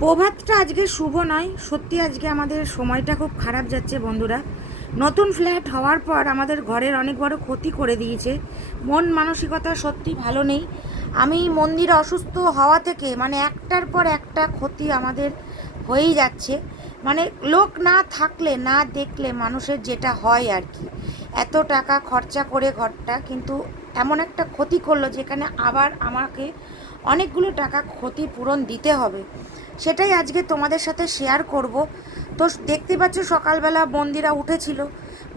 প্রভাতটা আজকে শুভ নয়। সত্যি আজকে আমাদের সময়টা খুব খারাপ যাচ্ছে বন্ধুরা। নতুন ফ্ল্যাট হওয়ার পর আমাদের ঘরের অনেক বড় ক্ষতি করে দিয়েছে। মন মানসিকতা সত্যি ভালো নেই। আমি মন্দির অসুস্থ হওয়া থেকে মানে একটার পর একটা ক্ষতি আমাদের হয়েই যাচ্ছে। মানে লোক না থাকলে, না দেখলে মানুষের যেটা হয় আর কি। এত টাকা খরচা করে ঘরটা, কিন্তু এমন একটা ক্ষতি করল যেখানে আবার আমাকে অনেকগুলো টাকা ক্ষতিপূরণ দিতে হবে। সেটাই আজকে তোমাদের সাথে শেয়ার করব। তো দেখতে পাচ্ছ সকালবেলা মন্দিরা উঠেছিল।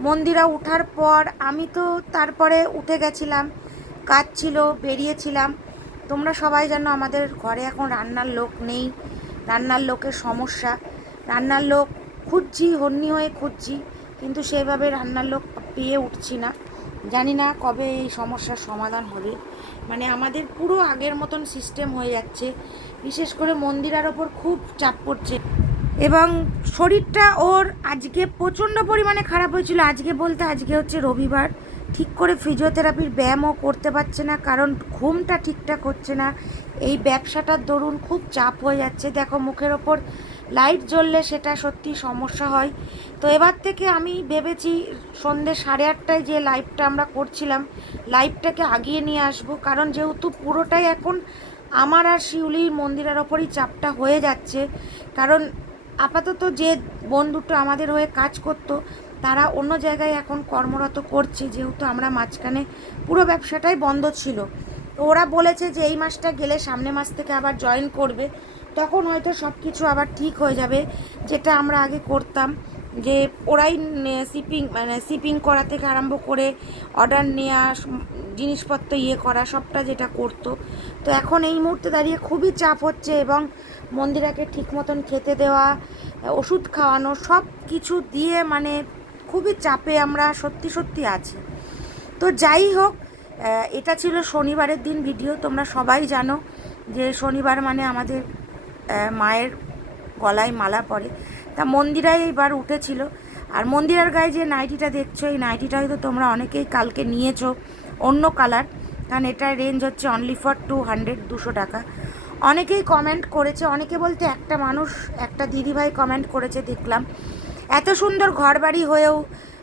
মন্দিরা উঠার পর আমি তো তারপরে উঠে গেছিলাম, কাজ ছিল, বেরিয়েছিলাম। তোমরা সবাই জানো আমাদের ঘরে এখন রান্নার লোক নেই, রান্নার লোকের সমস্যা। রান্নার লোক খুঁজছি হন্যি হয়ে খুঁজছি, কিন্তু সেভাবে রান্নার লোক পেয়ে উঠছি না। জানি না কবে এই সমস্যার সমাধান হবে। মানে আমাদের পুরো আগের মতন সিস্টেম হয়ে যাচ্ছে। বিশেষ করে মন্দিরার ওপর খুব চাপ পড়ছে। এবং শরীরটা ওর আজকে প্রচণ্ড পরিমাণে খারাপ হয়েছিল। আজকে বলতে আজকে হচ্ছে রবিবার। ঠিক করে ফিজিওথেরাপির ব্যায়ামও করতে পারছে না, কারণ ঘুমটা ঠিকঠাক হচ্ছে না। এই ব্যবসাটার দরুন খুব চাপ হয়ে যাচ্ছে। দেখো মুখের ওপর লাইট জ্বললে সেটা সত্যি সমস্যা হয়। তো এবার থেকে আমি ভেবেছি সন্ধ্যে সাড়ে আটটায় যে লাইভটা আমরা করছিলাম, লাইভটাকে আগিয়ে নিয়ে আসব। কারণ যেহেতু পুরোটাই এখন আমার আর শিউলির মন্দিরের ওপরই চাপটা হয়ে যাচ্ছে। কারণ আপাতত যে বন্ধুটা আমাদের হয়ে কাজ করতো, তারা অন্য জায়গায় এখন কর্মরত করছে। যেহেতু আমরা মাঝখানে পুরো ব্যবসাটাই বন্ধ ছিল। তো ওরা বলেছে যে এই মাসটা গেলে সামনে মাস থেকে আবার জয়েন করবে। তখন হয়তো সব কিছু আবার ঠিক হয়ে যাবে, যেটা আমরা আগে করতাম, যে ওরাই শিপিং মানে শিপিং করা থেকে আরম্ভ করে অর্ডার নেওয়া জিনিসপত্র ইয়ে করা, সবটা যেটা করতো। তো এখন এই মুহূর্তে দাঁড়িয়ে খুবই চাপ হচ্ছে এবং মন্দিরাকে ঠিক মতন খেতে দেওয়া, ওষুধ খাওয়ানো সব কিছু দিয়ে মানে খুবই চাপে আমরা সত্যি সত্যি আছি। তো যাই হোক এটা ছিল শনিবারের দিন ভিডিও, তোমরা সবাই জানো যে শনিবার মানে আমাদের মায়ের গলায় মালা পরে। তা মন্দিরাই এইবার উঠেছিল। আর মন্দিরের গায়ে যে নাইটিটা দেখছ, এই নাইটিটা হয়তো তোমরা অনেকেই কালকে নিয়েছো, অন্য কালার। কারণ এটার রেঞ্জ হচ্ছে অনলি ফর টু হান্ড্রেড দুশো টাকা। অনেকেই কমেন্ট করেছে, অনেকে বলতে একটা মানুষ, একটা দিদিভাই কমেন্ট করেছে, দেখলাম। এত সুন্দর ঘর বাড়ি হয়েও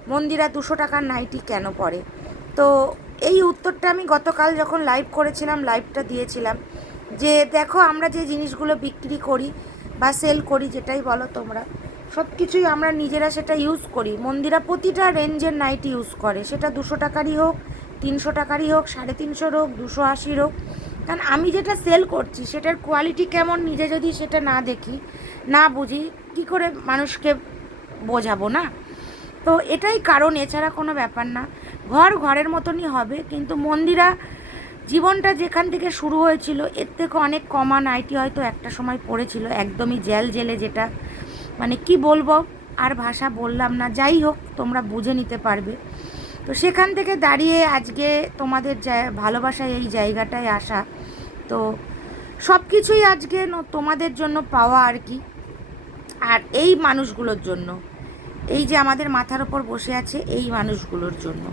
মন্দিরা দুশো টাকার নাইটি কেন পড়ে তো এই উত্তরটা আমি গতকাল যখন লাইভ করেছিলাম লাইভটা দিয়েছিলাম। যে দেখো আমরা যে জিনিসগুলো বিক্রি করি বা সেল করি যেটাই বলো তোমরা সব কিছুই আমরা নিজেরা সেটা ইউজ করি। মন্দিরা প্রতিটা রেঞ্জের নাইটি ইউজ করে। সেটা দুশো টাকারই হোক, তিনশো টাকারই হোক, সাড়ে তিনশোর হোক দুশো আশির হোক কারণ আমি যেটা সেল করছি, সেটার কোয়ালিটি কেমন নিজে যদি সেটা না দেখি, না বুঝি, কী করে মানুষকে বোঝাবো না? তো এটাই কারণ, এছাড়া কোনো ব্যাপার না। ঘর ঘরের মতনই হবে, কিন্তু মন্দিরা জীবনটা যেখান থেকে শুরু হয়েছিল, এর থেকে অনেক কমা নাইটি হয়তো একটা সময় পড়েছিল, একদমই জেল জেলে যেটা। মানে কি বলব, আর ভাষা বললাম না, যাই হোক, তোমরা বুঝে নিতে পারবে। তো সেখান থেকে দাঁড়িয়ে আজকে তোমাদের ভালোবাসায় এই জায়গাটায় আসা। তো সব কিছুই আজকে তোমাদের জন্য পাওয়া আর কি। আর এই মানুষগুলোর জন্য, এই যে আমাদের মাথার ওপর বসে আছে এই মানুষগুলোর জন্য।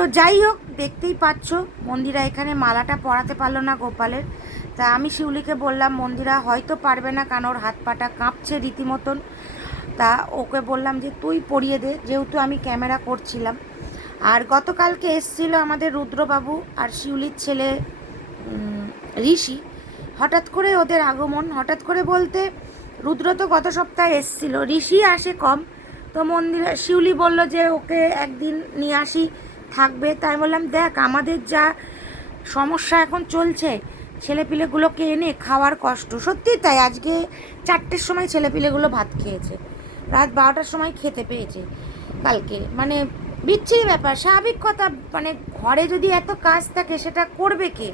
তো যাই হোক, দেখতেই পাচ্ছ, মন্দিরা এখানে মালাটা পরাতে পারল না গোপালের। তা আমি শিউলিকে বললাম, মন্দিরা হয়তো পারবে না, কারণ ওর হাত পাটা কাঁপছে রীতিমতন। তা ওকে বললাম যে, তুই পরিয়ে দে, যেহেতু আমি ক্যামেরা করছিলাম। আর গতকালকে এসছিল আমাদের রুদ্রবাবু আর শিউলির ছেলে ঋষি। হঠাৎ করে ওদের আগমন, হঠাৎ করে বলতে রুদ্র তো গত সপ্তাহে এসছিল, ঋষি আসে কম। তো মন্দিরে, শিউলি বলল যে, ওকে একদিন নিয়ে আসি। থাকবে। তাই বললাম, দেখ, আমাদের যা সমস্যা এখন চলছে, ছেলেপিলেগুলোকে এনে খাওয়ার কষ্ট। সত্যি তাই, আজকে চারটের সময় ছেলেপিলেগুলো ভাত খেয়েছে। রাত বারোটার সময় খেতে পেয়েছে কালকে। মানে বিচ্ছিরি ব্যাপার, স্বাভাবিক কথা। মানে ঘরে যদি এত কাজ থাকে, সেটা করবে কে?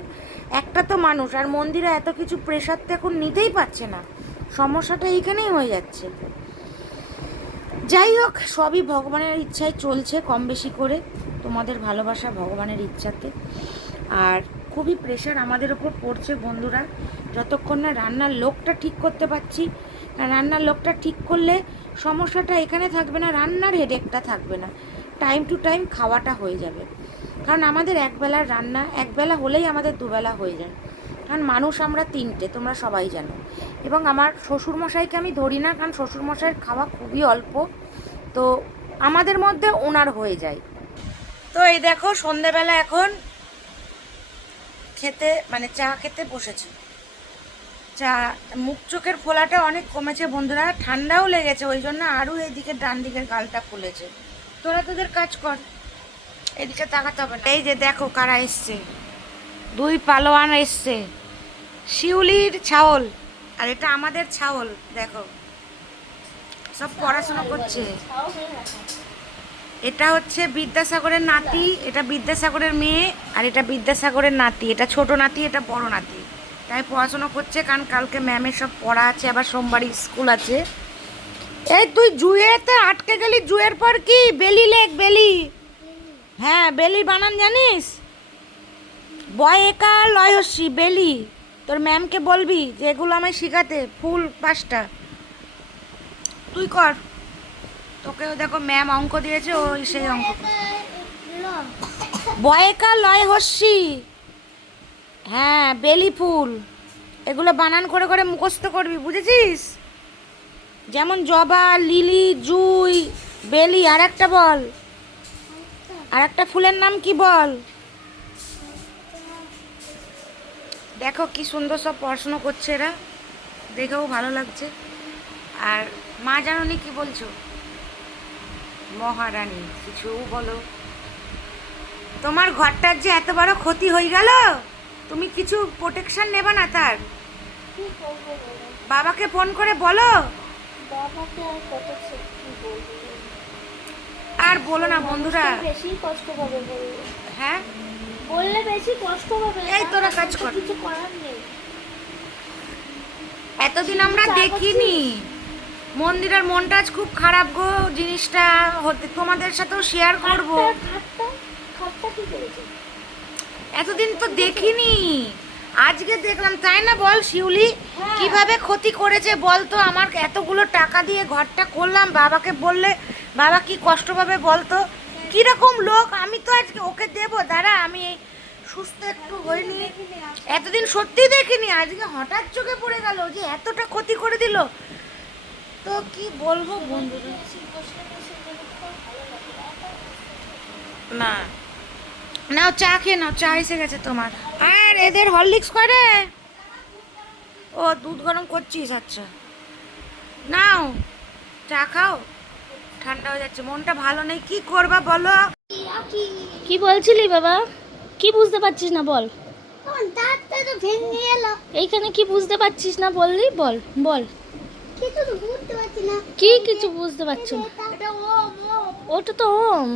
একটা তো মানুষ, আর মন্দিরে এত কিছু প্রেশার তো এখন নিতেই পারছে না। সমস্যাটা এইখানেই হয়ে যাচ্ছে। যাই হোক, সবই ভগবানের ইচ্ছায় চলছে কম বেশি করে। তোমাদের ভালোবাসা ভগবানের ইচ্ছাতে। আর খুবই প্রেশার আমাদের ওপর পড়ছে বন্ধুরা। যতক্ষণ না রান্নার লোকটা ঠিক করতে পারছি রান্নার লোকটা ঠিক করলে সমস্যাটা এখানে থাকবে না, রান্নার হেডেকটা থাকবে না। টাইম টু টাইম খাওয়াটা হয়ে যাবে। কারণ আমাদের একবেলার রান্না, একবেলা হলেই আমাদের দুবেলা হয়ে যায়। কারণ মানুষ আমরা তিনটে, তোমরা সবাই জানো। এবং আমার শ্বশুরমশাইকে আমি ধরি না, কারণ শ্বশুরমশাইয়ের খাওয়া খুবই অল্প। তো আমাদের মধ্যে ওনার হয়ে যায়। তো এই দেখো, সন্ধেবেলা এখন খেতে মানে চা খেতে বসেছে। চা, মুখ চোখের ফোলাটা অনেক কমেছে বন্ধুরা, ঠান্ডাও লেগেছে, ওই জন্য আরও এইদিকে ডান দিকের গালটা ফুলেছে। তোরা তোদের কাজ কর, এদিকে তাকাতে হবে এই যে দেখো কারা এসছে। দুই পালোয়ান এসছে। শিউলির ছাওল আর এটা আমাদের ছাওল দেখো। সব পড়াশোনা করছে। এটা হচ্ছে বিদ্যাসাগরের নাতি, এটা বিদ্যাসাগরের মেয়ে আর এটা বিদ্যাসাগরের নাতি। এটা ছোট নাতি, এটা বড় নাতি। তাই পড়াশোনা করছে কারণ কালকে ম্যামের সব পড়া আছে, আবার সোমবারই স্কুল আছে। এই তুই জুয়েতে আটকে গেলি, জুয়ের পর কি? বেলি লেক, বেলি। হ্যাঁ বেলি বানান জানিস? বয় একা লয়সী বেলি। তোর ম্যামকে বলবি যে এগুলো আমায় শেখাতে, ফুল পাঁচটা। তুই কর। তোকেও দেখো ম্যাম অঙ্ক দিয়েছে ওই সেই অঙ্ক বয়কা লয় হস্যি? হ্যাঁ বেলি ফুল। এগুলো বানান করে করে মুখস্থ করবি বুঝেছিস? যেমন জবা লিলি জুই বেলি আর একটা বল। আর একটা ফুলের নাম কি বল? দেখো কি সুন্দর সব পড়াশুনো করছে এরা। দেখেও ভালো লাগছে। আর মা জাননি কি বলছো? মহারানী কিছু বলো। তোমার ঘরটার যে এত বড় ক্ষতি হয়ে গেল? তুমি কিছু প্রোটেকশন নেবে না তার? বাবাকে ফোন করে বলো। আর বলো না বন্ধুরা। বেশি কষ্ট পাবে হ্যাঁ? বললে বেশি কষ্ট পাবে। এই তোরা কাজ কর। কিছু করার নেই। এতদিন আমরা দেখিনি। মন্দিরের মনটা আজ খুব খারাপ গো জিনিসটা হতে তোমাদের সাথেও শেয়ার করব। খাটটা কি করেছে এতদিন তো দেখিনি। আজকে দেখলাম তাই না বল শিউলি? হ্যাঁ। কীভাবে ক্ষতি করেছে বল তো? আমার এতগুলো টাকা দিয়ে ঘরটা করলাম বাবাকে বললে বাবা কি কষ্ট পাবে বলতো কীরকম লোক? আমি তো আজকে ওকে দেবো দাঁড়া আমি সুস্থ একটু হইনি এতদিন সত্যি দেখিনি আজকে হঠাৎ চোখে পড়ে গেল যে এতটা ক্ষতি করে দিল। তো কি বলব বন্ধুরা? না। নাও চা খেয়ে নাও চা এসে গেছে তোমার। আর এদের হরলিক্স করে? ও দুধ গরম করছিস আচ্ছা। নাও চা খাও। ঠান্ডা হয়ে যাচ্ছে মনটা ভালো নেই কি করবা বলো? কি বলছিলি বাবা? কি বুঝতে পারছিস না বল। এইখানে কি বুঝতে পারছিস না বললি? বল বল। কি কিছু বুঝতে পারছ ওটা তো ওম।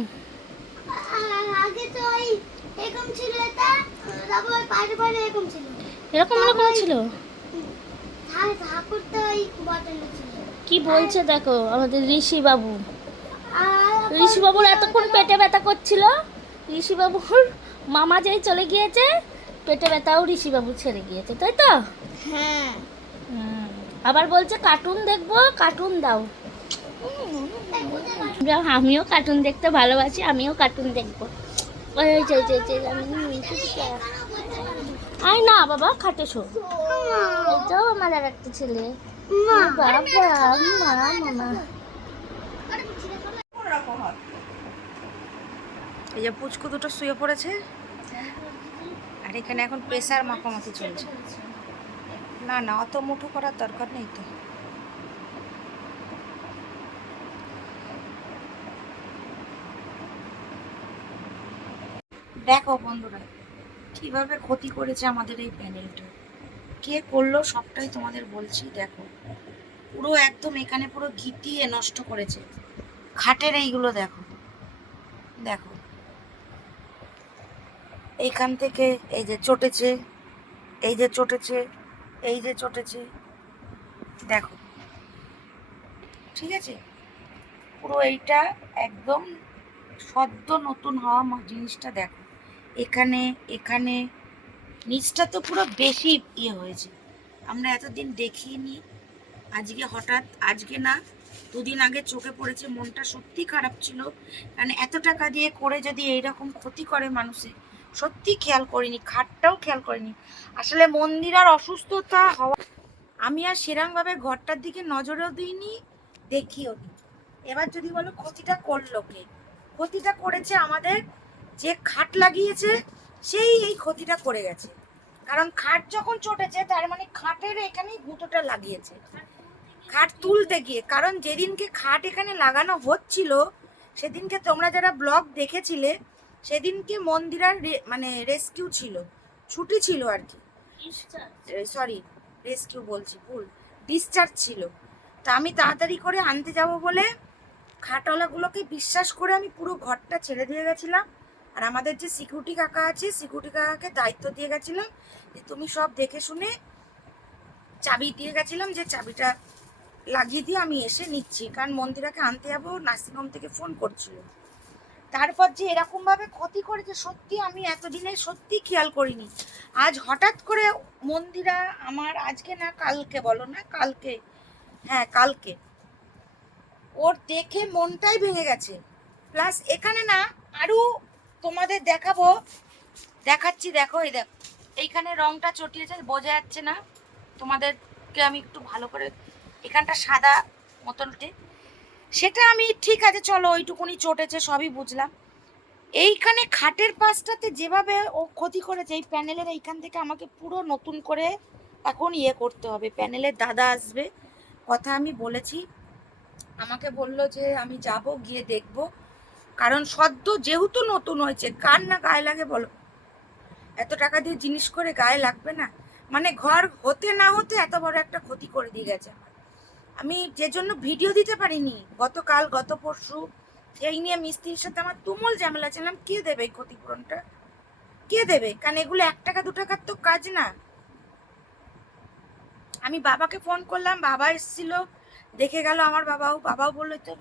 আগে তো এরকম ছিল এটা তারপর পাশে পাশে এরকম ছিল। এরকম এরকম ছিল? ঠাকুরটা ওই বটলে ছিল। কি বলছে দেখো আমাদের ঋষি বাবু ঋষি বাবুর এতক্ষণ পেটে ব্যথা করছিল। ঋষি বাবুর মামা যেই চলে গিয়েছে পেটে ব্যথাও ঋষি বাবু ছেড়ে গিয়েছে তাই তো? হ্যাঁ। আবার বলছে কার্টুন দেখব কার্টুন দাও। আমিও কার্টুন দেখতে ভালোবাসি, আমিও কার্টুন দেখব। আয় না, বাবা, খাটে শো। তো আমার আর একটা ছেলে। এই যে পুচকু দুটো শুয়ে পড়েছে। আর এখানে এখন প্রেসার মাখামাখি চলছে। না না, অত মুঠো করার দরকার নেই তো। দেখো বন্ধুরা, কীভাবে ক্ষতি করেছে আমাদের এই প্যানেলটা? কে করল সবটাই তোমাদের বলছি, দেখো। পুরো একদম এখানে পুরো ঘিটিয়ে নষ্ট করেছে। খাটের এইগুলো দেখো। দেখো। এইখান থেকে এই যে চটেছে, এই যে চটেছে এই যে চটেছে। দেখো। ঠিক আছে? পুরো এইটা একদম সদ্য নতুন হওয়া জিনিসটা দেখো। এখানে এখানে, নিচটা তো পুরো বেশি ইয়ে হয়েছে। আমরা এতদিন দেখিনি। আজকে হঠাৎ, আজকে না, দুদিন আগে চোখে পড়েছে, মনটা সত্যি খারাপ ছিল। কারণ এত টাকা দিয়ে করে যদি এইরকম ক্ষতি করে মানুষে সত্যি খেয়াল করিনি, খাটটাও খেয়াল করিনি। আসলে মন্দিরার অসুস্থতা হওয়া আমি আর সেরমভাবে ঘরটার দিকে নজরও দিইনি, দেখিও নি। এবার যদি বলো ক্ষতিটা করল কে? ক্ষতিটা করেছে আমাদের যে খাট লাগিয়েছে, সেই এই ক্ষতিটা করে গেছে। কারণ খাট যখন চটেছে, তার মানে খাটের এখানেই গুঁতোটা লাগিয়েছে। খাট তুলতে গিয়ে, কারণ যেদিনকে খাট এখানে লাগানো হচ্ছিল, সেদিনকে তোমরা যারা ব্লগ দেখেছিলে সেদিনকে মন্দিরার মানে রেস্কিউ ছিল। ছুটি ছিল আর কি। সরি রেস্কিউ বলছি ভুল। ডিসচার্জ ছিল। তা আমি তাড়াতাড়ি করে আনতে যাব বলে খাটওয়ালাগুলোকে বিশ্বাস করে আমি পুরো ঘরটা ছেড়ে দিয়ে গেছিলাম। আর আমাদের যে সিকিউরিটি কাকা আছে সিকিউরিটি কাকাকে দায়িত্ব দিয়ে গেছিলাম যে তুমি সব দেখে শুনে চাবি দিয়ে গেছিলাম যে চাবিটা লাগিয়ে দিয়ে আমি এসে নিচ্ছি। কারণ মন্দিরাকে আনতে যাব নার্সিংহোম থেকে ফোন করছিল। তারপর যে এরকমভাবে ক্ষতি করেছে, সত্যি আমি এতদিনে সত্যি খেয়াল করিনি। আজ হঠাৎ করে মন্দিরা আমার, আজকে না কালকে বলো না, কালকে। হ্যাঁ কালকে। ওর দেখে মনটাই ভেঙে গেছে। প্লাস এখানে না আরও তোমাদের দেখাবো, দেখাচ্ছি, দেখো, এই দেখো। এইখানে রংটা চটিয়েছে, বোঝা যাচ্ছে না। তোমাদেরকে আমি একটু ভালো করে, এখানটা সাদা মতনটে সেটা আমি ঠিক আছে, চলো ওইটুকুনি চটেছে, সবই বুঝলাম। এইখানে খাটের পাশটাতে যেভাবে ও ক্ষতি করেছে, এই প্যানেলের এইখান থেকে আমাকে পুরো নতুন করে এখন ইয়ে করতে হবে। প্যানেলের দাদা আসবে, কথা আমি বলেছি। আমাকে বলল যে আমি যাব, গিয়ে দেখব। কারণ সদ্য যেহেতু নতুন হয়েছে, কার না গায়ে লাগে বলো? এত টাকা দিয়ে জিনিস করে গায়ে লাগবে না? মানে ঘর হতে না হতে এত বড় একটা ক্ষতি করে দিয়ে গেছে। আমি যে জন্য ভিডিও দিতে পারিনি, গতকাল, গত পরশু, এই নিয়ে মিস্ত্রির সাথে আমার তুমুল ঝামেলা ছিলাম, কে দেবে এই ক্ষতিপূরণটা? কে দেবে? কারণ এগুলো এক টাকা, দু টাকার তো কাজ না। আমি বাবাকে ফোন করলাম, বাবা এসেছিল, দেখে গেল আমার বাবাও বাবাও বলল তো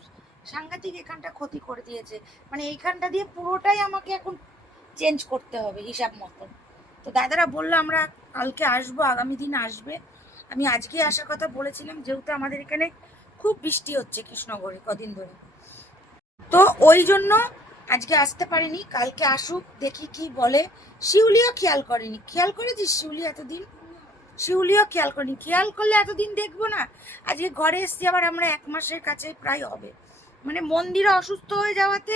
সাংঘাতিক এখানটা ক্ষতি করে দিয়েছে। মানে এইখানটা দিয়ে পুরোটাই আমাকে এখন চেঞ্জ করতে হবে, হিসাব মতন তো দাদারা বলল, আমরা কালকে আসব, আগামী দিন আসবে। আমি আজকে আসার কথা বলেছিলাম, যেহেতু আমাদের এখানে খুব বৃষ্টি হচ্ছে কৃষ্ণগড়ে কদিন ধরে। তো ওই জন্য আজকে আসতে পারিনি, কালকে আসুক, দেখি কি বলে। শিউলিও খেয়াল করেনি। খেয়াল করেছিস শিউলি এতদিন? শিউলিও খেয়াল করেনি। খেয়াল করলে এতদিন দেখব না। আজকে ঘরে এসছি, আবার আমরা এক মাসের কাছে প্রায় হবে। মানে মন্দিরে অসুস্থ হয়ে যাওয়াতে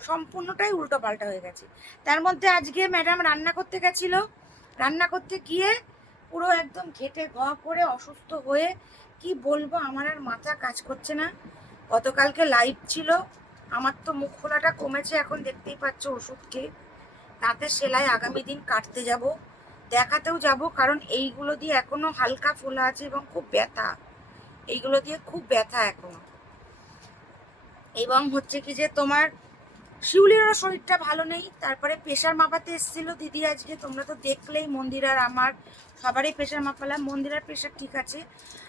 সম্পূর্ণটাই উল্টো পাল্টা হয়ে গেছে। তার মধ্যে আজকে ম্যাডাম রান্না করতে গেছিল। রান্না করতে গিয়ে পুরো একদম ঘেটে ঘ করে অসুস্থ হয়ে কি বলব, আমার আর মাথা কাজ করছে না। গতকালকে লাইভ ছিল, আমার তো মুখ খোলাটা কমেছে, এখন দেখতেই পাচ্ছ ওষুধ খেয়ে তাতে সেলাই আগামী দিন কাটতে যাব, দেখাতেও যাব, কারণ এইগুলো দিয়ে এখনও হালকা ফোলা আছে এবং খুব ব্যথা। এইগুলো দিয়ে খুব ব্যথা এখনও। এবং হচ্ছে কি যে তোমার শিউলিরও শরীরটা ভালো নেই। তারপরে প্রেশার মাপাতে এসেছিল দিদি আজকে। তোমরা তো দেখলেই মন্দির আর আমার, সবারই প্রেশার মাপালাম। মন্দিরার প্রেশার ঠিক আছে,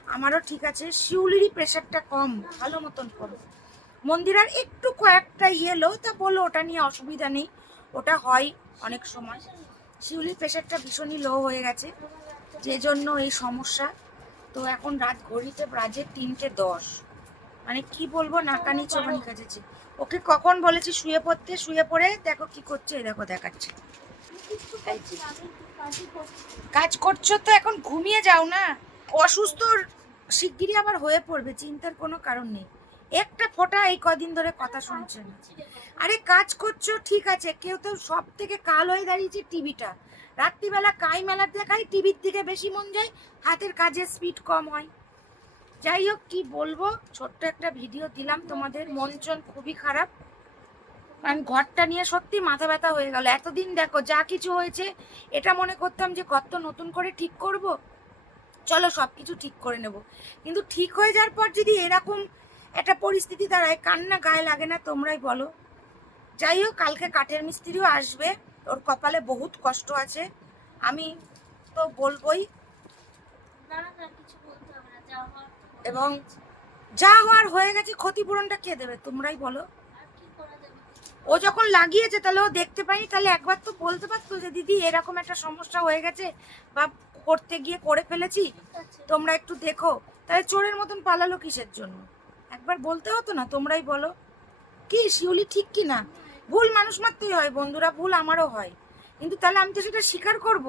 আমারও ঠিক আছে। শিউলিরই প্রেশারটা কম, ভালো মতন কম। মন্দিরার একটু কয়েকটা ইয়েলো তা বলল ওটা নিয়ে অসুবিধা নেই। ওটা হয় অনেক সময়। শিউলির প্রেশারটা ভীষণই লো হয়ে গেছে। যে জন্য এই সমস্যা। তো এখন রাত ঘড়িতে বাজে তিনটে দশ। মানে কি বলব, নাকানি চোবানি কাজেছে ওকে কখন বলেছি শুয়ে পড়তে? শুয়ে পড়ে দেখো কি করছে দেখো দেখাচ্ছে। কাজ করছ তো, এখন ঘুমিয়ে যাও না। অসুস্থ শিগগিরই আবার হয়ে পড়বে, চিন্তার কোনো কারণ নেই। একটা ফোঁটা এই কদিন ধরে কথা শুনছে না। আরে কাজ করছ, ঠিক আছে, কেউ তো সব থেকে কাল হয়ে দাঁড়িয়েছে টিভিটা। রাত্রিবেলা কাই মেলার দেখায় টিভির দিকে বেশি মন যায়, হাতের কাজের স্পিড কম হয়। যাই হোক কি বলব? ছোট্ট একটা ভিডিও দিলাম তোমাদের। মন চন খুবই খারাপ। কারণ ঘরটা নিয়ে সত্যি মাথা ব্যথা হয়ে গেল। এতদিন দেখো, যা কিছু হয়েছে, এটা মনে করতাম যে কত নতুন করে ঠিক করব। চলো সব কিছু ঠিক করে নেব। কিন্তু ঠিক হয়ে যাওয়ার পর যদি এরকম একটা পরিস্থিতি দাঁড়ায়, কান্না গায়ে লাগে না তোমরাই বলো। যাই হোক কালকে কাঠের মিস্ত্রিও আসবে। ওর কপালে বহুত কষ্ট আছে। আমি তো বলবোই। না না, কিছু বলতে হবে না। তো এবং যা হওয়ার হয়ে গেছে, ক্ষতিপূরণটা কে দেবে? তোমরাই বলো। ও যখন লাগিয়েছে, তাহলে ও দেখতে পাইনি তাহলে একবার তো বলতে পারতো যে, দিদি, এরকম একটা সমস্যা হয়ে গেছে বা করতে গিয়ে করে ফেলেছি। তোমরা একটু দেখো। তাহলে চোরের মতন পালালো কিসের জন্য? একবার বলতে হতো না? তোমরাই বলো। কি, শিউলি ঠিক কি না ভুল মানুষ মাত্রই হয়, বন্ধুরা, ভুল আমারও হয়। কিন্তু তাহলে আমি তো সেটা স্বীকার করব।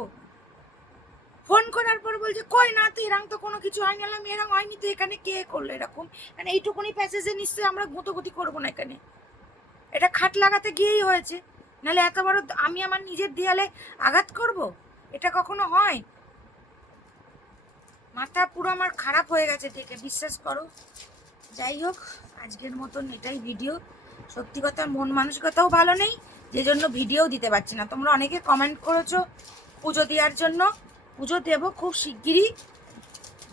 ফোন করার পর বলছে, কই না তো এরকম তো কোনো কিছু হয়নি। আমি এরকম হয়নি তো, এখানে কে করল এরকম? মানে এইটুকুনি প্যাসেজে নিশ্চয়ই আমরা গুঁতোগুতি করব না এখানে। এটা খাট লাগাতে গিয়েই হয়েছে। নাহলে এত বড় আমি আমার নিজের দেয়ালে আঘাত করব? এটা কখনো হয়? মাথা পুরো আমার খারাপ হয়ে গেছে থেকে বিশ্বাস করো। যাই হোক, আজকের মতন এটাই ভিডিও সত্যি কথা, মন মানসিকতাও ভালো নেই যে জন্য ভিডিও দিতে পারছি না। তোমরা অনেকে কমেন্ট করেছ পুজো দেওয়ার জন্য। পুজো দেব খুব শিগগিরই।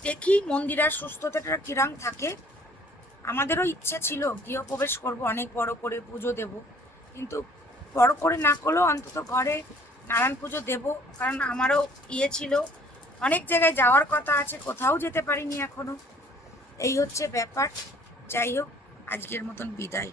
দেখি মন্দিরার সুস্থতাটা কিরাম থাকে। আমাদেরও ইচ্ছা ছিল, গৃহপ্রবেশ করব, অনেক বড় করে পুজো দেব। কিন্তু বড় করে না করলেও অন্তত ঘরে নারায়ণ পুজো দেব। কারণ আমারও ইয়ে ছিল, অনেক জায়গায় যাওয়ার কথা আছে, কোথাও যেতে পারিনি এখনও। এই হচ্ছে ব্যাপার। যাই হোক, আজকের মতন বিদায়।